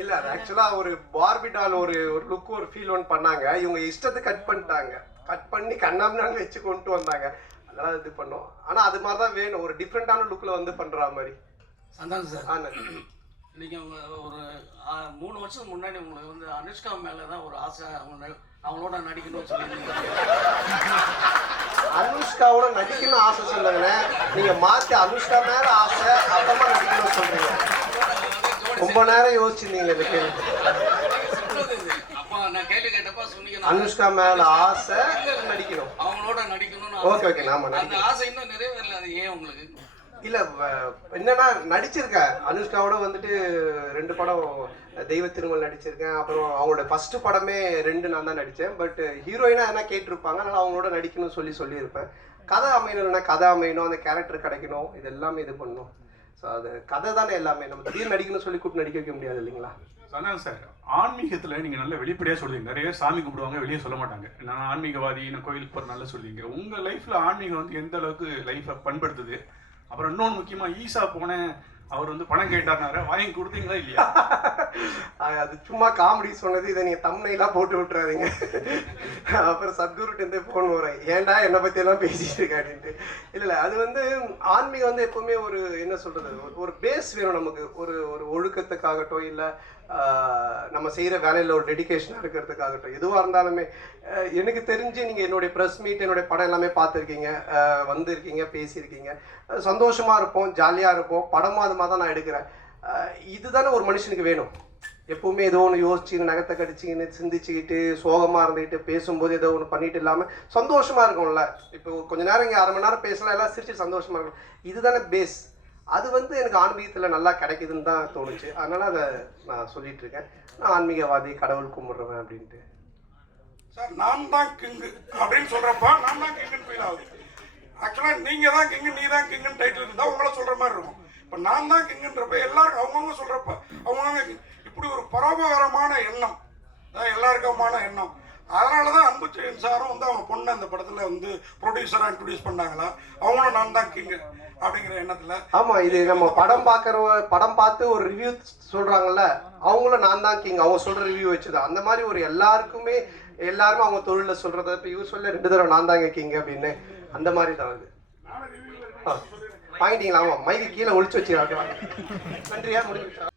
இல்ல அது ஆக்சுவலா ஒரு பார்பிடால் ஒரு லுக் ஒரு ஃபீல் ஒன் பண்ணாங்க. இவங்க இஷ்டத்தை கட் பண்ணிட்டாங்க, கட் பண்ணி கண்ணாமண்ணான்னு வச்சு கொண்டு வந்தாங்க. அதெல்லாம் இது பண்ணோம். ஆனா அது மாதிரி தான் வேணும், ஒரு டிஃப்ரெண்டான லுக்ல வந்து பண்ற மாதிரி. சந்தானம் சார், நீங்க ஒரு 3 வருஷம் முன்னாடி உங்களுக்கு வந்து அனுஷ்கா மேல தான் ஒரு ஆசை, அவங்களோட நடிக்கணும்னு சொல்லியிருந்தீங்க. அனுஷ்காவோட நடிக்கணும் ஆசை சொன்னாங்கண்ணே, நீங்க மாத்தி அனுஷ்கா மேல ஆசை அப்புறமா நடிக்கணும்னு சொல்றீங்க. ரொம்ப நேரம் யோசிச்சிருந்தீங்க இந்த கேள்வி. அப்ப நான் கேள்வி கேட்டப்ப சொன்னீங்க அனுஷ்கா மேல ஆசை நடிக்கணும், அவங்களோட நடிக்கணும்னு. ஓகே ஓகே, நாம அந்த ஆசை இன்னும் நிறைவேறல, அது ஏன் உங்களுக்கு? இல்ல என்னன்னா நடிச்சிருக்கேன் அனுஷ்காவோட வந்துட்டு 2 படம் தெய்வ திருமல் நடிச்சிருக்கேன். அப்புறம் அவங்களோட ஃபர்ஸ்ட் படமே 2 நான் தான் நடித்தேன். பட் ஹீரோயினா என்ன கேட்டிருப்பாங்க, அதனால அவங்களோட நடிக்கணும்னு சொல்லியிருப்பேன். கதை அமையணும்னா கதை அமையணும், அந்த கேரக்டர் கிடைக்கணும், இது எல்லாமே இது பண்ணணும். ஸோ அது கதை தானே எல்லாமே, நம்ம திடீர்னு நடிக்கணும்னு சொல்லி கூப்பிட்டு நடிக்க வைக்க முடியாது இல்லைங்களா? சந்தானம் சார், ஆன்மீகத்தில் நீங்கள் நல்ல வெளிப்படையாக சொல்லுவீங்க. நிறைய பேர் சாமி கும்பிடுவாங்க, வெளியே சொல்ல மாட்டாங்க. நான் ஆன்மீகவாதி, நான் கோயிலுக்கு போகிற நல்லா சொல்லுவீங்க. உங்கள் லைஃப்பில் ஆன்மீகம் வந்து எந்த அளவுக்கு லைஃப்பை பண்படுத்துது? அப்புறம் இன்னொன்று முக்கியமாக ஈசா போனேன், அவர் வந்து பணம் கேட்டாருனாரு, வாங்கி கொடுத்தீங்களா இல்லையா? அது சும்மா காமெடி சொன்னது, இதை நீங்கள் தம்னைலாம் போட்டு விட்டுறாதீங்க. அப்புறம் சத்குருட்டே ஃபோன் வரேன், ஏன்டா என்னை பற்றியெல்லாம் பேசிட்டு இருக்கேன் அப்படின்ட்டு. இல்லை அது வந்து ஆன்மீகம் வந்து எப்போவுமே ஒரு என்ன சொல்கிறது, ஒரு பேஸ் வேணும் நமக்கு. ஒரு ஒரு ஒழுக்கத்துக்காகட்டும், இல்லை நம்ம செய்கிற வேலையில் ஒரு டெடிக்கேஷனாக இருக்கிறதுக்காகட்டும், எதுவாக இருந்தாலுமே. எனக்கு தெரிஞ்சு நீங்கள் என்னுடைய ப்ரெஸ் மீட், என்னுடைய படம் எல்லாமே பார்த்துருக்கீங்க, வந்திருக்கீங்க, பேசியிருக்கீங்க. சந்தோஷமாக இருப்போம், ஜாலியாக இருப்போம். படமும் அது மாதிரி தான் நான் எடுக்கிறேன். இதுதானே ஒரு மனுஷனுக்கு வேணும். எப்பவுமே ஏதோ ஒன்று யோசிச்சுன்னு, நகத்தை கடிச்சிக்கின்னு, சிந்திச்சுக்கிட்டு, சோகமாக இருந்துக்கிட்டு, பேசும்போது ஏதோ ஒன்று பண்ணிட்டு இல்லாமல் சந்தோஷமாக இருக்கும்ல. இப்போ கொஞ்ச நேரம் இங்கே 1/2 மணி நேரம் பேசலாம், எல்லாம் சிரிச்சு சந்தோஷமாக இருக்கும். இதுதானே பேஸ். அது வந்து எனக்கு ஆன்மீகத்தில் நல்லா கிடைக்குதுன்னு தான் தோணுச்சு. அதனால் அதை நான் சொல்லிட்டு இருக்கேன். நான் ஆன்மீகவாதி, கடவுள் கும்பிட்றேன் அப்படின்ட்டு. சார் நான் தான் கிங்கு அப்படின்னு சொல்றப்ப நான் தான் கிங்குன்னு ஃபீல் ஆகுது. ஆக்சுவலாக நீங்கள் தான் கிங்கு, நீ தான் கிங்குன்னு டைட்டில் இருந்தால் உங்களை சொல்கிற மாதிரி இருக்கும். இப்போ நான் தான் கிங்குன்றப்ப எல்லாருக்கும் அவங்கவுங்க சொல்கிறப்ப அவங்கவுங்க இப்படி ஒரு பரோபகாரமான எண்ணம், எல்லாருக்குமான எண்ணம். அதனால தான் அன்புச்செழியன் சாரும் வந்து அவங்க பொண்ணு அந்த படத்தில் வந்து ப்ரொடியூசராக இன்ட்ரடியூஸ் பண்ணாங்களா, அவங்களும் நான் தான் கிங்கு அப்படிங்கிற எண்ணத்தில். ஆமாம், இது நம்ம படம் பார்த்து ஒரு ரிவ்யூ சொல்கிறாங்கல்ல, அவங்களும் நான் தான் கிங், அவங்க சொல்கிற ரிவ்யூ வச்சுதான். அந்த மாதிரி ஒரு எல்லாருமே அவங்க தொழிலில் சொல்கிறத இப்போ யூஸ் சொல்ல 2 தடவை நான் தாங்க கிங் அப்படின்னு, அந்த மாதிரி தான் அது. வாங்கிட்டீங்களா? ஆமாம், மைக்கு கீழே ஒழிச்சு வச்சுக்கலாம். நன்றியா, முடிஞ்சு.